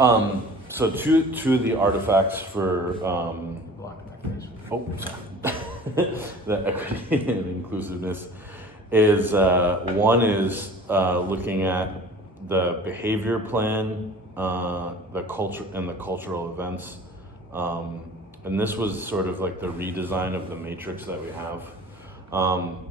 So two of the artifacts for the equity and inclusiveness is one is looking at the behavior plan, the culture and the cultural events, and this was sort of like the redesign of the matrix that we have,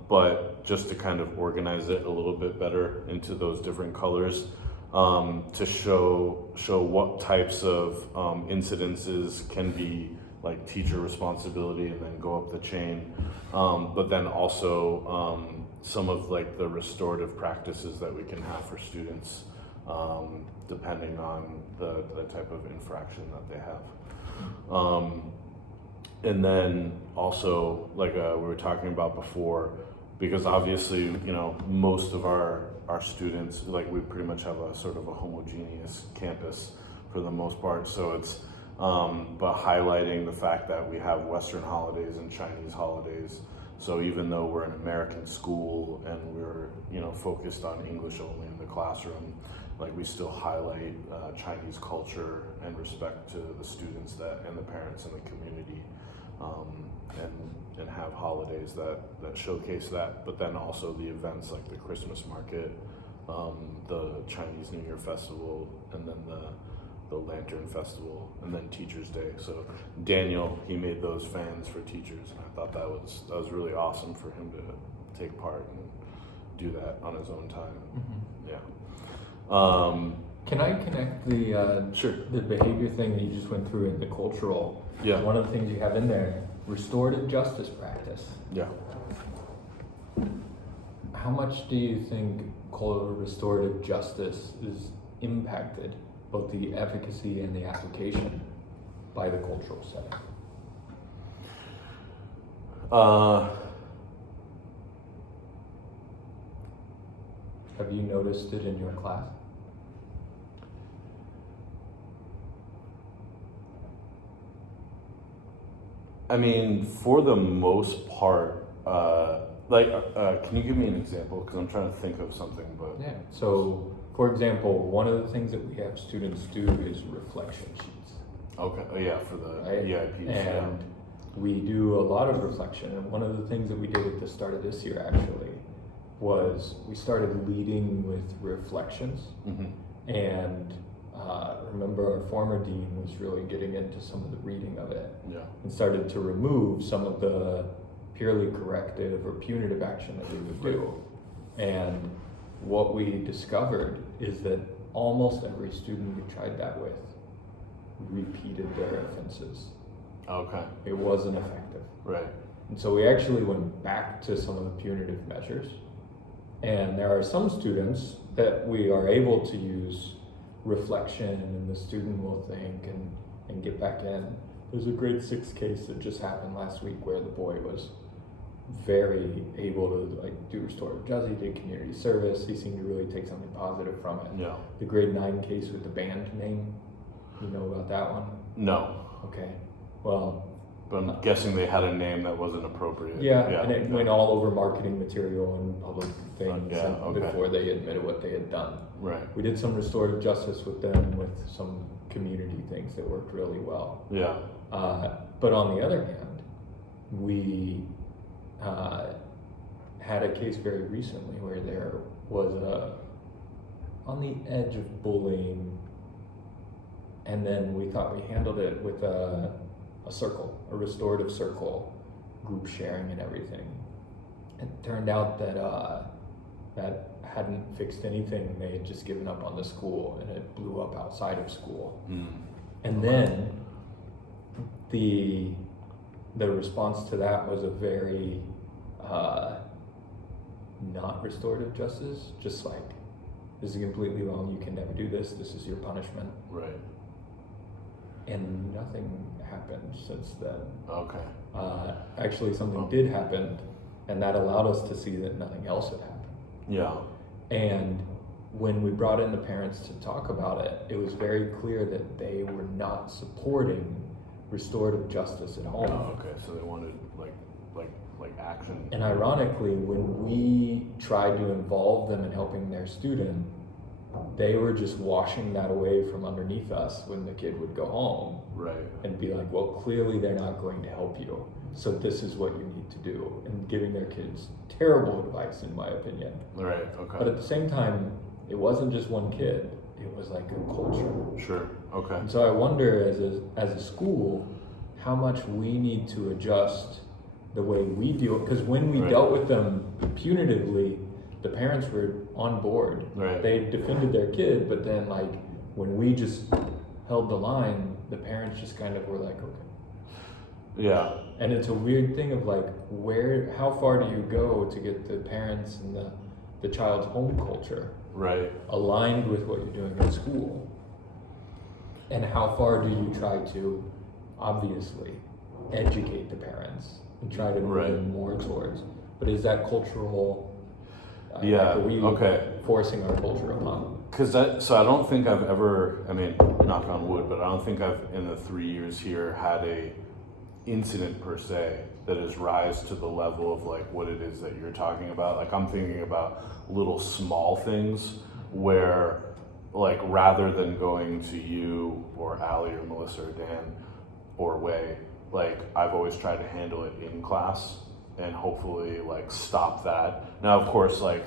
but just to kind of organize it a little bit better into those different colors. To show what types of incidences can be like teacher responsibility and then go up the chain, but then also some of like the restorative practices that we can have for students, depending on the type of infraction that they have. And then also, like we were talking about before, because obviously, you know, most of our students, like we pretty much have a sort of a homogeneous campus for the most part. So it's, but highlighting the fact that we have Western holidays and Chinese holidays. So even though we're an American school and we're, you know, focused on English only in the classroom, like we still highlight Chinese culture and respect to the students that and the parents in the community, and have holidays that showcase that, but then also the events like the Christmas market, the Chinese New Year festival, and then the Lantern Festival, and then Teachers Day. So Daniel, he made those fans for teachers, and I thought that was really awesome for him to take part and do that on his own time. Mm-hmm. Yeah. Can I connect the sure. the behavior thing that you just went through and the cultural? Yeah. One of the things you have in there, restorative justice practice. Yeah. How much do you think restorative justice is impacted, both the efficacy and the application, by the cultural setting? Have you noticed it in your class? I mean, for the most part, can you give me an example? Because I'm trying to think of something, but... Yeah, so, for example, one of the things that we have students do is reflection sheets. Okay, oh yeah, for the right? EIPs, and yeah. We do a lot of reflection, and one of the things that we did at the start of this year, actually, was we started leading with reflections, Mm-hmm. and remember our former dean was really getting into some of the reading of it, Yeah. and started to remove some of the purely corrective or punitive action that we would do. And what we discovered is that almost every student we tried that with repeated their offenses. Okay. It wasn't effective. Right. And so we actually went back to some of the punitive measures. And there are some students that we are able to use reflection, and the student will think and get back in. There's a grade 6 case that just happened last week where the boy was very able to like do restorative justice, he did community service, he seemed to really take something positive from it. Yeah. The grade 9 case with the band name, you know about that one? No. Okay, well. But I'm guessing they had a name that wasn't appropriate. Yeah, and it went all over marketing material and public things okay. before they admitted what they had done. Right. We did some restorative justice with them with some community things that worked really well. Yeah. But on the other hand, we had a case very recently where there was on the edge of bullying, and then we thought we handled it with a circle, a restorative circle, group sharing and everything. It turned out that that hadn't fixed anything. They had just given up on the school, and it blew up outside of school. Mm. And then the response to that was a very not restorative justice, just like, this is completely wrong, you can never do this is your punishment. Right. And nothing happened since then. Okay. Actually, something did happen, and that allowed us to see that nothing else had happened. Yeah. And when we brought in the parents to talk about it, it was very clear that they were not supporting restorative justice at home. Oh, okay. So they wanted like action. And ironically, when we tried to involve them in helping their student, they were just washing that away from underneath us when the kid would go home. Right. And be like, well, clearly they're not going to help you, so this is what you need to do, and giving their kids terrible advice, in my opinion. Right. Okay. But at the same time, it wasn't just one kid, it was like a culture. Sure. Okay. And so I wonder, as a school, how much we need to adjust the way we deal, because when we Right. dealt with them punitively, the parents were on board. Right. They defended their kid, but then like when we just held the line, the parents just kind of were like, okay. Yeah. And it's a weird thing of like, how far do you go to get the parents and the child's home culture Right. aligned with what you're doing in school? And how far do you try to, obviously, educate the parents and try to move Right. them more towards? But is that cultural? Yeah, are we okay. forcing our culture upon? So I don't think I've ever, I mean, knock on wood, but I don't think I've, in the 3 years here, had a incident per se that has rise to the level of like what it is that you're talking about. Like I'm thinking about little small things where like rather than going to you or Allie or Melissa or Dan or Wei, like I've always tried to handle it in class and hopefully like stop that. Now of course like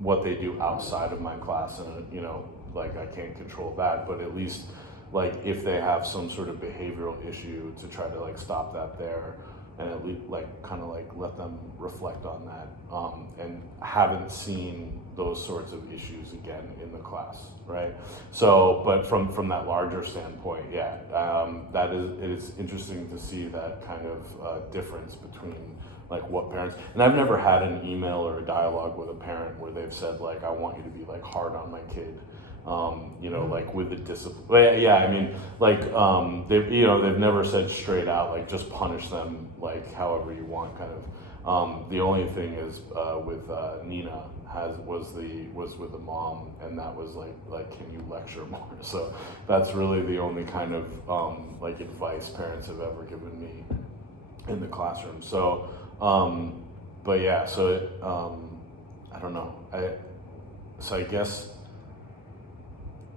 what they do outside of my class and you know like I can't control that, but at least like if they have some sort of behavioral issue to try to like stop that there and at least like kind of like let them reflect on that and haven't seen those sorts of issues again in the class, right? So but from that larger standpoint, yeah, that is, it is interesting to see that kind of difference between like what parents, and I've never had an email or a dialogue with a parent where they've said like I want you to be like hard on my kid, you know, like with the discipline. Yeah, I mean, like they've, you know, they've never said straight out like just punish them like however you want, kind of. The only thing is with Nina was with the mom, and that was like can you lecture more? So that's really the only kind of like advice parents have ever given me in the classroom. So. But yeah, so it, I don't know. I guess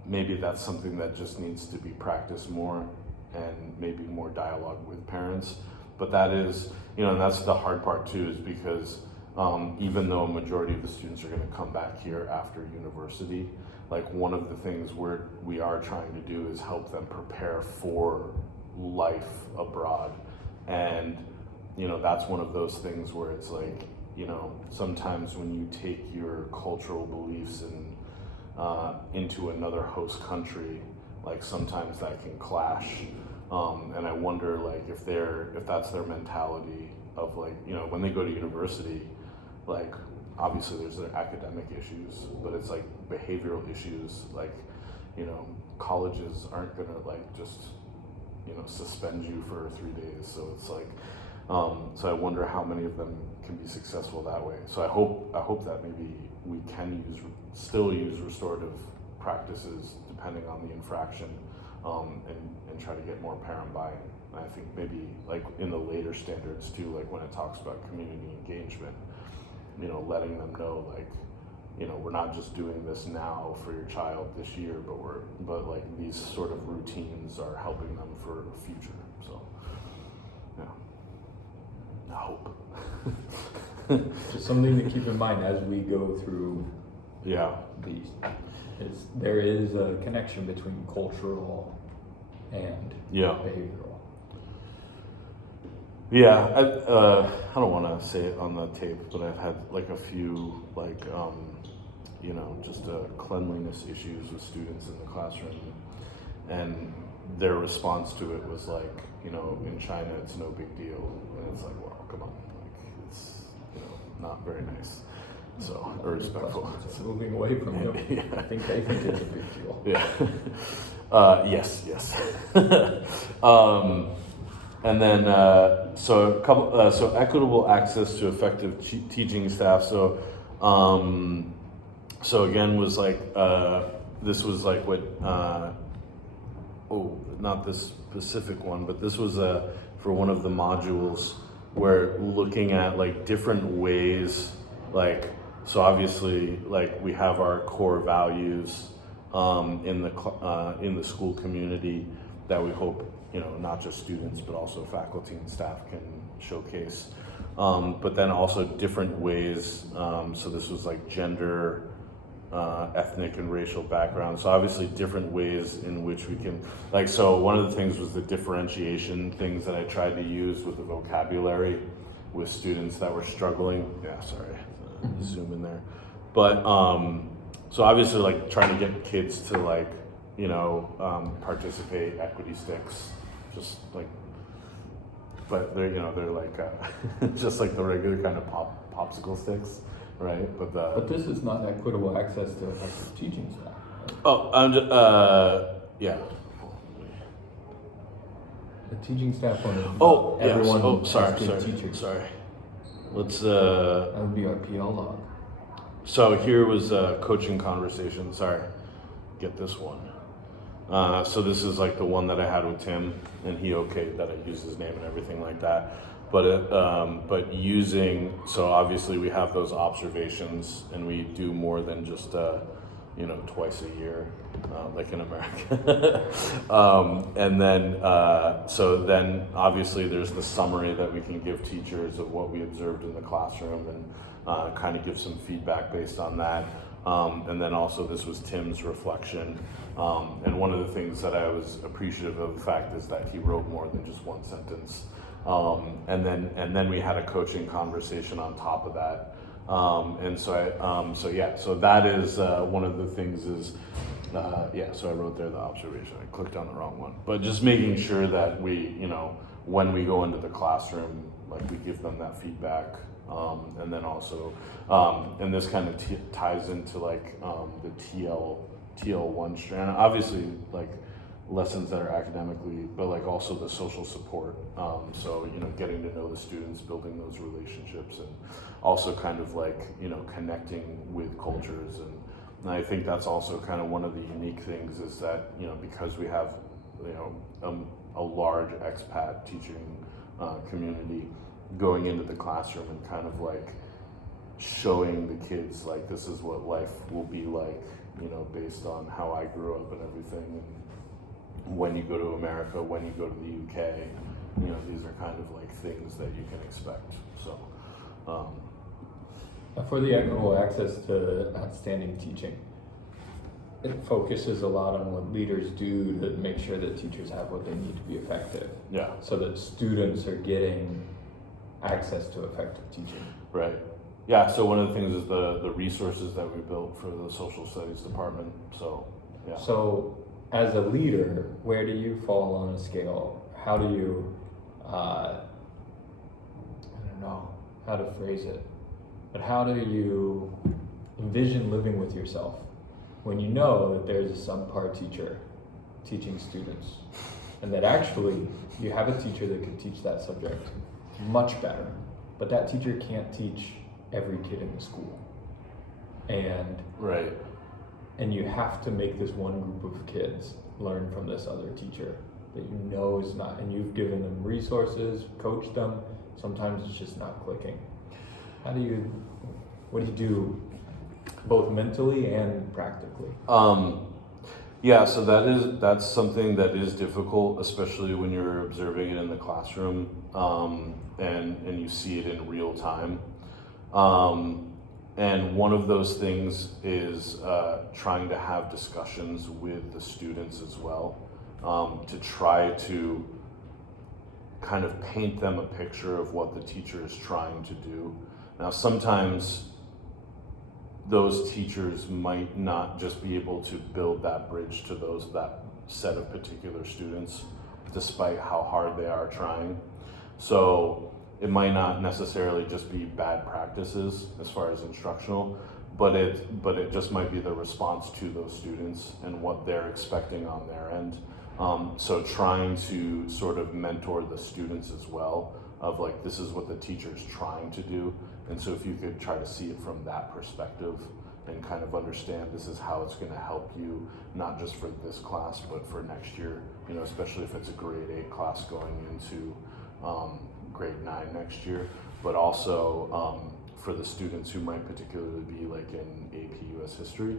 maybe that's something that just needs to be practiced more and maybe more dialogue with parents. But that is, you know, and that's the hard part too, is because even though a majority of the students are going to come back here after university, like one of the things we are trying to do is help them prepare for life abroad. And you know, that's one of those things where it's like, you know, sometimes when you take your cultural beliefs and into another host country, like sometimes that can clash. And I wonder like if that's their mentality of like, you know, when they go to university, like obviously there's their academic issues, but it's like behavioral issues, like, you know, colleges aren't gonna like just, you know, suspend you for 3 days. So it's like, so I wonder how many of them can be successful that way. So I hope that maybe we can still use restorative practices depending on the infraction, and try to get more parent buy-in. And I think maybe like in the later standards too, like when it talks about community engagement, you know, letting them know like, you know, we're not just doing this now for your child this year, but like these sort of routines are helping them for the future. So yeah. I hope. Just something to keep in mind as we go through Yeah. these. There is a connection between cultural and Yeah. behavioral. Yeah, I don't want to say it on the tape, but I've had like a few like you know, just cleanliness issues with students in the classroom, and their response to it was like, you know, in China it's no big deal, and it's like, well, come on, like it's, you know, not very nice. So, or respectful. So moving away from them, Yeah. I think they think it's a big deal. Yeah. Yes. And then, so equitable access to effective teaching staff. So again was like, this was like what, not this specific one, but this was for one of the modules where looking at like different ways, like So obviously, like we have our core values in the school community that we hope, not just students but also faculty and staff can showcase. But then also different ways. So this was like gender, ethnic and racial background. So obviously different ways in which we can, like, so one of the things was the differentiation things that I tried to use with the vocabulary with students that were struggling. Yeah, sorry, zoom in there. But so obviously like trying to get kids to like, participate, equity sticks, just like, but they're like just like the regular kind of popsicle sticks, right? But this is not equitable access to effective teaching staff. Right? Oh, I'm just, yeah. The teaching staff one is Oh, yeah. everyone. Oh, sorry. Teachers. Sorry. Let's. That would be our PL log. So here was a coaching conversation. Sorry. Get this one. So this is like the one that I had with Tim, and he okayed that I use his name and everything like that. But using, so obviously we have those observations, and we do more than just twice a year, like in America. And then so then obviously there's the summary that we can give teachers of what we observed in the classroom, and kind of give some feedback based on that. And then also this was Tim's reflection. And one of the things that I was appreciative of the fact is that he wrote more than just one sentence. And then we had a coaching conversation on top of that. And so that is one of the things is, so I wrote there the observation. I clicked on the wrong one. But just making sure that we, when we go into the classroom, like we give them that feedback. And then also, and this kind of ties into like the TL1 strand. Obviously, like lessons that are academically, but like also the social support. So, getting to know the students, building those relationships, and also kind of like, connecting with cultures. And I think that's also kind of one of the unique things is that, because we have, a large expat teaching community, going into the classroom and kind of like showing the kids like this is what life will be like, based on how I grew up and everything. And when you go to America, when you go to the UK, these are kind of like things that you can expect. So for the equitable access to outstanding teaching, it focuses a lot on what leaders do to make sure that teachers have what they need to be effective. Yeah. So that students are getting access to effective teaching. Right. Yeah, so one of the things is the resources that we built for the social studies department. So, yeah. So, as a leader, where do you fall on a scale? How do you, I don't know how to phrase it, but how do you envision living with yourself when you know that there's a subpar teacher teaching students, and that actually you have a teacher that could teach that subject much better, but that teacher can't teach every kid in the school, and right, and you have to make this one group of kids learn from this other teacher that is not, and you've given them resources, coached them. Sometimes it's just not clicking. What do you do both mentally and practically? Yeah, so that's something that is difficult, especially when you're observing it in the classroom, and you see it in real time. And one of those things is trying to have discussions with the students as well, to try to kind of paint them a picture of what the teacher is trying to do. Now, sometimes those teachers might not just be able to build that bridge to that set of particular students, despite how hard they are trying. So it might not necessarily just be bad practices as far as instructional, but it just might be the response to those students and what they're expecting on their end. So trying to sort of mentor the students as well, of like, this is what the teacher's trying to do. And so if you could try to see it from that perspective and kind of understand this is how it's going to help you, not just for this class, but for next year, especially if it's a grade 8 class going into grade 9 next year, but also for the students who might particularly be like in AP US history,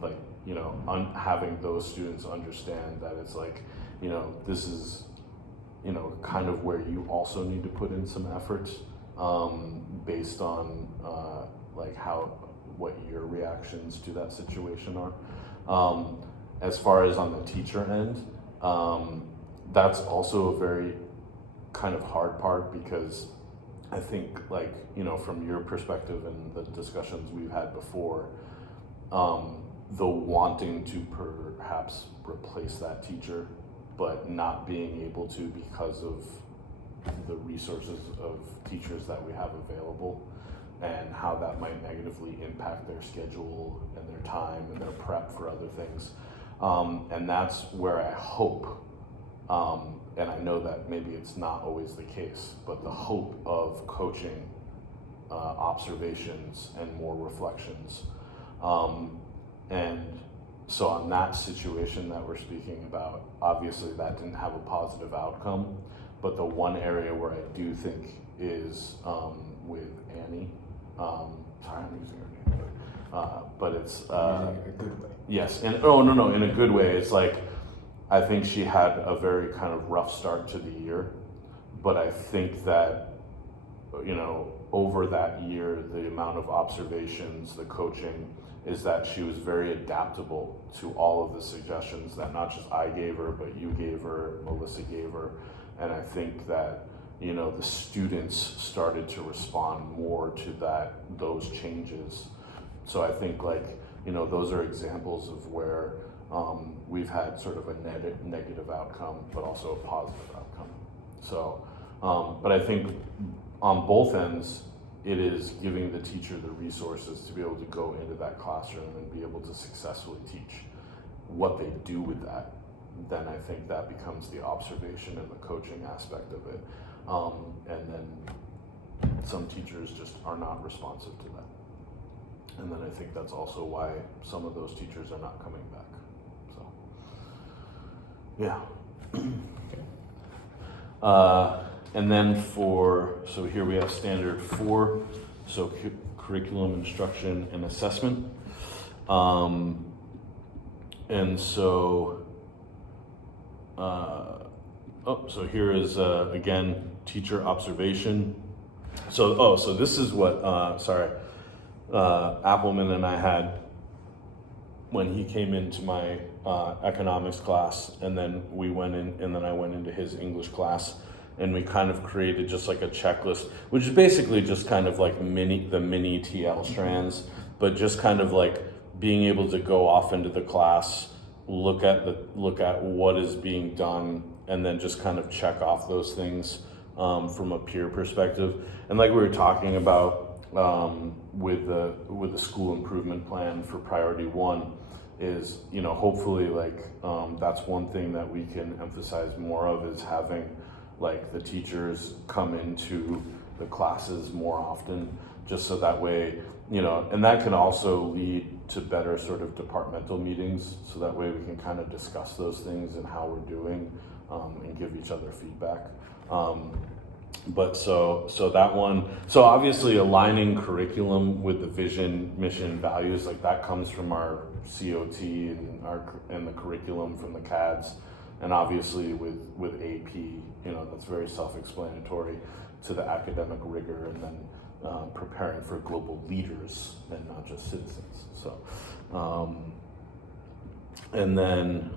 like, you know, having those students understand that it's like, you know, this is, you know, kind of where you also need to put in some effort, based on like what your reactions to that situation are. As far as on the teacher end, that's also a very kind of hard part, because I think, like, you know, from your perspective and the discussions we've had before, the wanting to perhaps replace that teacher, but not being able to because of the resources of teachers that we have available, and how that might negatively impact their schedule and their time and their prep for other things. And that's where I hope, and I know that maybe it's not always the case, but the hope of coaching observations and more reflections. And so on that situation that we're speaking about, obviously that didn't have a positive outcome, but the one area where I do think is with Annie, sorry, I'm using her name, but it's Using it in a good way. yes, and no, in a good way. It's like, I think she had a very kind of rough start to the year, but I think that, you know, over that year, the amount of observations, the coaching, is that she was very adaptable to all of the suggestions that not just I gave her, but you gave her, Melissa gave her. And I think that, you know, the students started to respond more to those changes. So I think, like, you know, those are examples of where we've had sort of a negative outcome, but also a positive outcome. So, but I think on both ends, it is giving the teacher the resources to be able to go into that classroom and be able to successfully teach. What they do with that, then I think that becomes the observation and the coaching aspect of it. And then some teachers just are not responsive to that. And then I think that's also why some of those teachers are not coming back. So, yeah. And then so here we have standard 4, so curriculum, instruction, and assessment. And so, so here is, again, teacher observation. So this is what, Appleman and I had when he came into my economics class, and then we went in, and then I went into his English class, and we kind of created just like a checklist, which is basically just kind of like the mini TL strands, but just kind of like being able to go off into the class, look at what is being done, and then just kind of check off those things from a peer perspective. And like we were talking about with the school improvement plan for priority 1, is, you know, hopefully, like, that's one thing that we can emphasize more of, is having, like, the teachers come into the classes more often, just so that way, you know, and that can also lead to better sort of departmental meetings, so that way we can kind of discuss those things and how we're doing, and give each other feedback. But so that one, so obviously aligning curriculum with the vision, mission, values, like that comes from our COT and the curriculum from the CADs, and obviously with AP, you know, that's very self-explanatory to the academic rigor, and then preparing for global leaders and not just citizens. So, and then.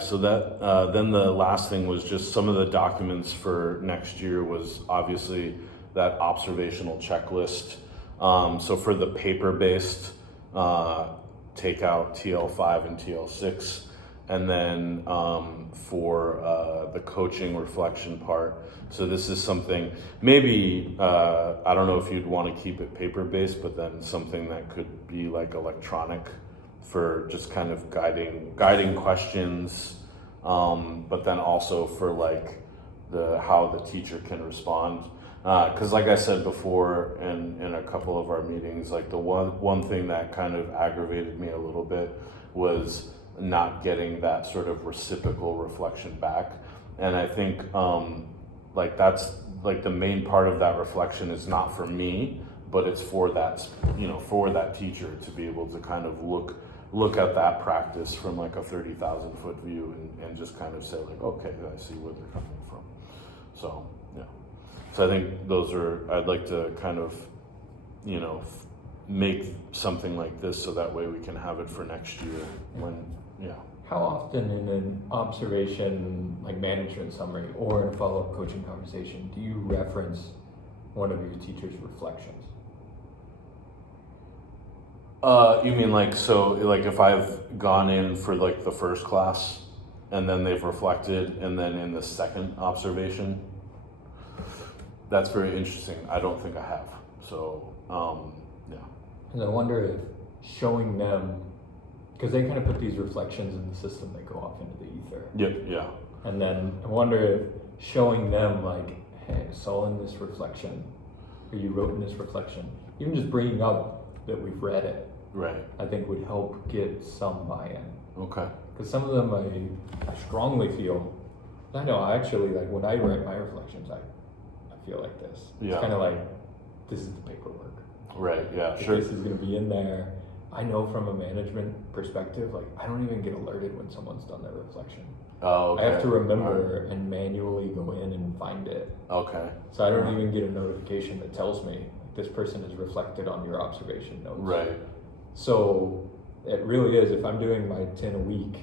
So that then the last thing was just some of the documents for next year was obviously that observational checklist. So for the paper-based, take out TL5 and TL6, and then for the coaching reflection part. So this is something maybe I don't know if you'd want to keep it paper-based, but then something that could be like electronic, for just kind of guiding questions, but then also for like how the teacher can respond. Because like I said before in a couple of our meetings, like the one thing that kind of aggravated me a little bit was not getting that sort of reciprocal reflection back. And I think like that's like the main part of that reflection is not for me, but it's for that, for that teacher to be able to kind of look at that practice from like a 30,000 foot view and just kind of say like, okay, I see where they're coming from. So, yeah. So I think I'd like to kind of, make something like this so that way we can have it for next year yeah. How often in an observation, like management summary, or in a follow-up coaching conversation, do you reference one of your teacher's reflections? You mean like if I've gone in for like the first class and then they've reflected and then in the second observation? That's very interesting. I don't think I have. So, yeah. And I wonder if showing them, because they kind of put these reflections in the system, they go off into the ether. Yep, yeah. And then I wonder if showing them like, hey, I saw in this reflection, or you wrote in this reflection, even just bringing up that we've read it, right, I think would help get some buy-in. Okay. Because some of them I strongly feel, I know I actually, like when I write my reflections, I feel like this. Yeah. It's kind of like, this is the paperwork. Right, yeah, If sure. this is going to be in there. I know from a management perspective, like I don't even get alerted when someone's done their reflection. Oh, okay. I have to remember and manually go in and find it. Okay. So I don't even get a notification that tells me this person has reflected on your observation notes. Right. So it really is, if I'm doing my 10 a week,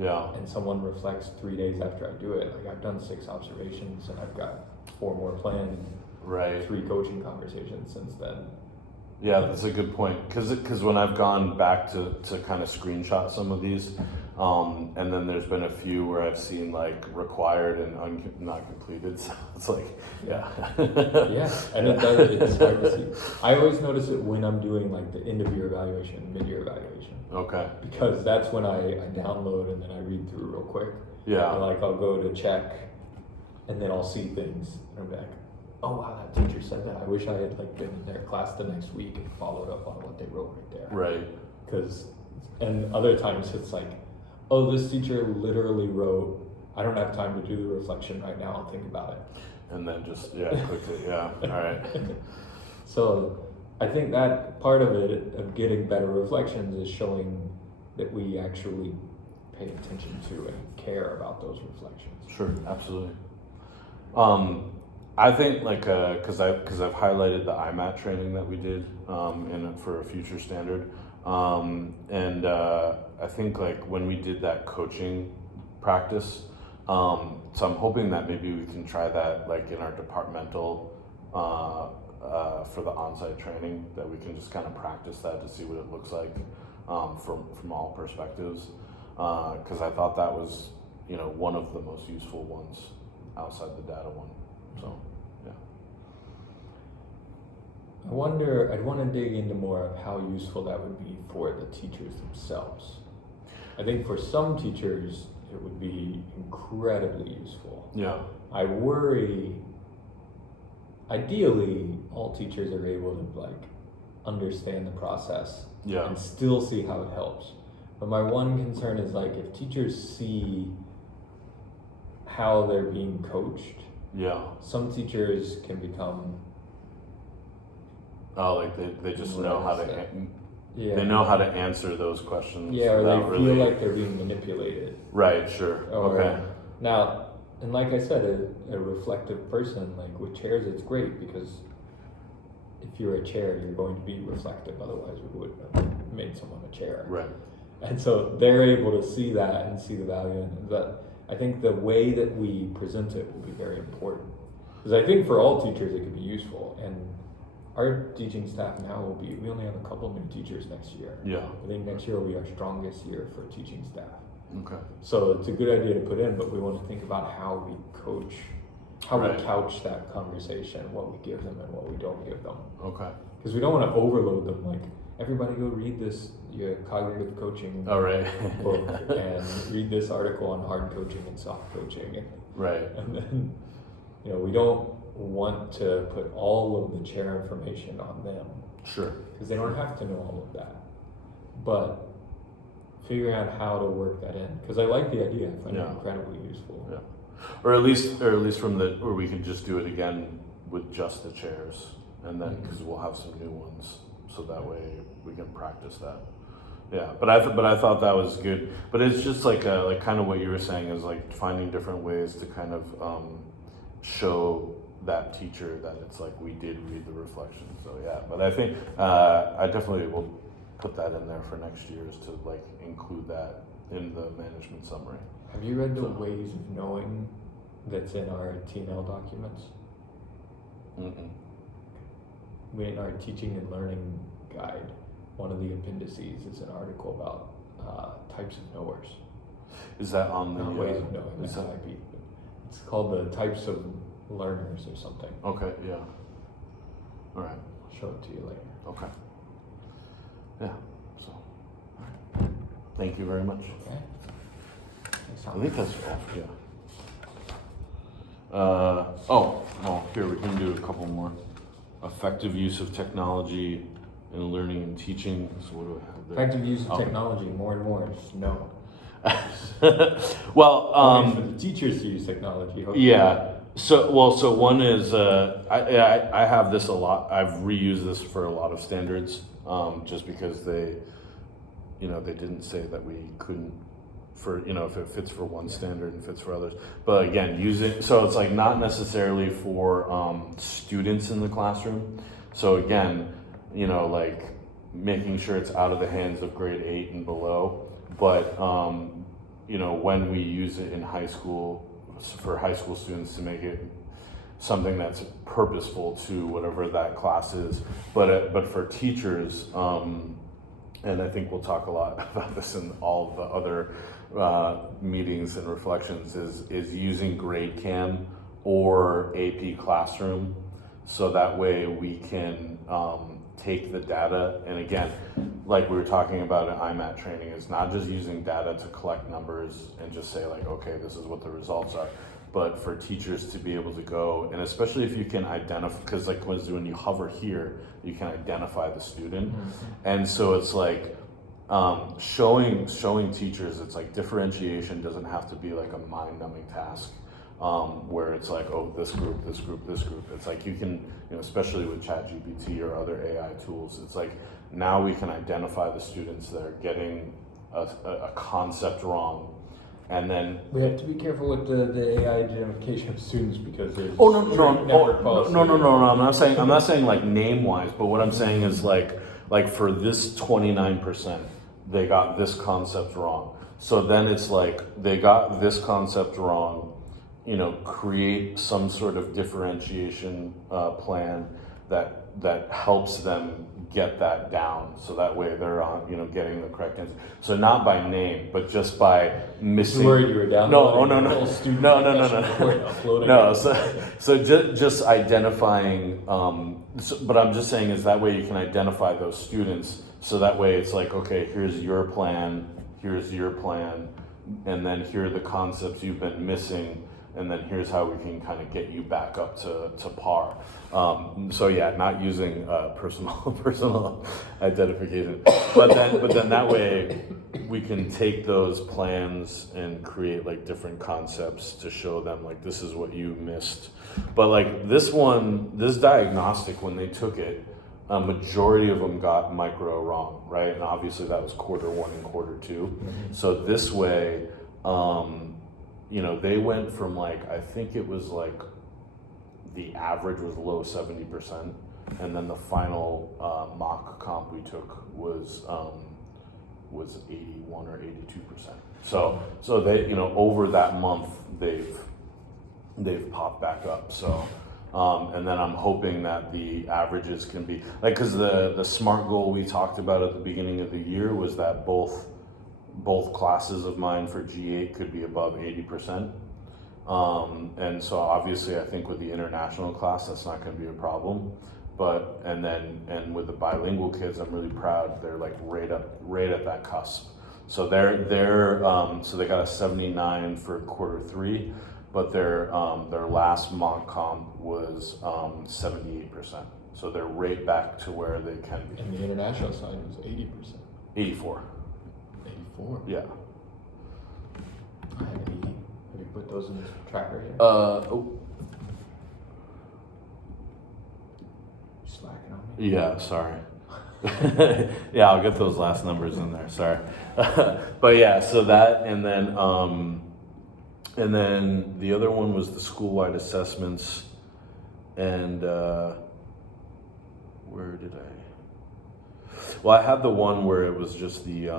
yeah, and someone reflects 3 days after I do it, like I've done 6 observations and I've got 4 more planned, right, 3 coaching conversations since then. Yeah, that's a good point. Because when I've gone back to kind of screenshot some of these, and then there's been a few where I've seen like required and not completed. So it's like, yeah. Yeah, and it does, it's hard to see. I always notice it when I'm doing like the end of year evaluation, mid-year evaluation. Okay. Because that's when I download and then I read through real quick. Yeah. And like I'll go to check and then I'll see things and I'm like, oh wow, that teacher said that. I wish I had like been in their class the next week and followed up on what they wrote right there. Right. Because, and other times it's like, oh, this teacher literally wrote, I don't have time to do the reflection right now, I'll think about it. And then just, yeah, click it, yeah, all right. So I think that part of it, of getting better reflections, is showing that we actually pay attention to and care about those reflections. Sure, absolutely. I think like because I've highlighted the IMAT training that we did for a future standard, and I think like when we did that coaching practice, so I'm hoping that maybe we can try that like in our departmental for the on-site training, that we can just kind of practice that to see what it looks like from all perspectives, because I thought that was one of the most useful ones outside the data one. So, yeah. I'd want to dig into more of how useful that would be for the teachers themselves. I think for some teachers, it would be incredibly useful. Yeah. I worry, ideally, all teachers are able to like understand the process and still see how it helps. But my one concern is like if teachers see how they're being coached, some teachers can become they just know how to they know how to answer those questions. Or they feel like they're being manipulated. Right, sure. Okay. Now, and like I said, a reflective person, like with chairs, it's great because if you're a chair, you're going to be reflective. Otherwise, we wouldn't have made someone a chair. Right. And so they're able to see that and see the value in it. But I think the way that we present it will be very important. Because I think for all teachers, it could be useful. And our teaching staff now we only have a couple new teachers next year. Yeah. I think next year will be our strongest year for teaching staff. Okay. So it's a good idea to put in, but we want to think about how we coach, how we couch that conversation, what we give them and what we don't give them. Okay. Because we don't want to overload them. Like, everybody go read this cognitive coaching book and read this article on hard coaching and soft coaching. Right. And then, we don't want to put all of the chair information on them. Sure. Because they don't have to know all of that. But figuring out how to work that in. Because I like the idea. I find it incredibly useful. Yeah. Or at least from or we can just do it again with just the chairs, and then because we'll have some new ones, so that way we can practice that. Yeah, but I thought that was good. But it's just like kind of what you were saying is like finding different ways to kind of show that teacher that it's like we did read the reflection. So yeah, but I think I definitely will put that in there for next year, is to like include that in the management summary. Have you read the ways of knowing that's in our TML documents? Mm-mm. In our teaching and learning guide, one of the appendices is an article about types of knowers. Is that on the Ways of knowing, that's IB. It's called the types of learners or something. Okay, yeah. All right. I'll show it to you later. Okay. Yeah. So, all right. Thank you very much. Okay. I think that's all. Yeah. Here we can do a couple more. Effective use of technology in learning and teaching. So what do I have there? Effective use of technology, more and more. Just no. Well, for the teachers to use technology. Hopefully. Yeah. So one is I have this a lot. I've reused this for a lot of standards, just because they didn't say that we couldn't, for if it fits for one standard and fits for others. But again, so it's like not necessarily for students in the classroom. So again, like making sure it's out of the hands of grade 8 and below. But when we use it in high school, for high school students, to make it something that's purposeful to whatever that class is. But for teachers, and I think we'll talk a lot about this in all of the other meetings and reflections, is using GradeCam or AP Classroom, so that way we can take the data. And again, like we were talking about in IMAT training, is not just using data to collect numbers and just say like, okay, this is what the results are, but for teachers to be able to go, and especially if you can identify, because like when you hover here, you can identify the student. And so it's like showing teachers, it's like differentiation doesn't have to be like a mind-numbing task. Where it's like, oh, this group, this group, this group. It's like you can, especially with ChatGPT or other AI tools, it's like now we can identify the students that are getting a concept wrong, and then we have to be careful with the AI identification of students, because there's no. I'm not saying like name wise, but what I'm saying is like for this 29%, they got this concept wrong. So then it's like they got this concept wrong. Create some sort of differentiation plan that helps them get that down, so that way they're on, getting the correct answer. So not by name, but just by missing. Worried you were down. No. So just identifying. But I'm just saying is that way you can identify those students. So that way it's like, okay, here's your plan, and then here are the concepts you've been missing. And then here's how we can kind of get you back up to par. So yeah, not using personal identification, but then that way we can take those plans and create like different concepts to show them like this is what you missed. But like this diagnostic, when they took it, a majority of them got micro wrong, right? And obviously that was quarter 1 and quarter 2. So this way. They went from like, I think it was like the average was low 70%, and then the final mock comp we took was 81 or 82%. So they, over that month they've popped back up. So and then I'm hoping that the averages can be like, because the SMART goal we talked about at the beginning of the year was that both classes of mine for G8 could be above 80%. And so obviously I think with the international class, that's not going to be a problem. But, and with the bilingual kids, I'm really proud. They're like right at that cusp. So so they got a 79 for quarter 3, but their last mock comp was 78%. So they're right back to where they can be. And the international side was 80%. 84. 84? Yeah. I had 80. Have you put those in this tracker here? Oh, Slacking on me. yeah, sorry. Yeah, I'll get those last numbers in there. Sorry. But yeah, so that, and then the other one was the school-wide assessments, and where did I? Well, I had the one where it was just the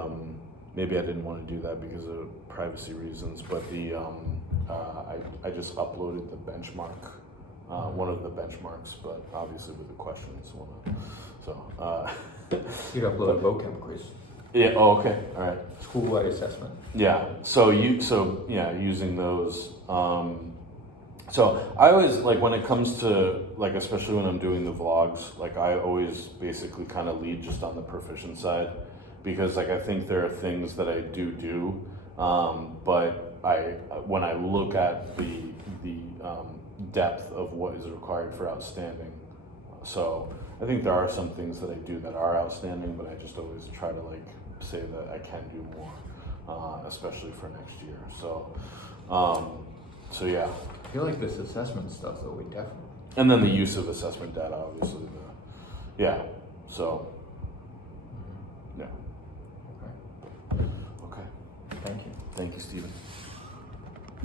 maybe I didn't want to do that because of privacy reasons, but the I just uploaded the benchmark, one of the benchmarks, but obviously with the questions, so. You'd upload a vocab quiz. Yeah. Oh, okay. All right. School-wide assessment. Yeah. So using those. So I always like when it comes to like, especially when I'm doing the vlogs, like I always basically kind of lead just on the proficient side, because like I think there are things that I do, but when I look at the depth of what is required for outstanding, so I think there are some things that I do that are outstanding, but I just always try to like say that I can do more, especially for next year. So yeah. I feel like this assessment stuff, though, we definitely. And then the use of assessment data, obviously. Yeah. So. Yeah. Okay. Okay. Thank you. Thank you, Stephen.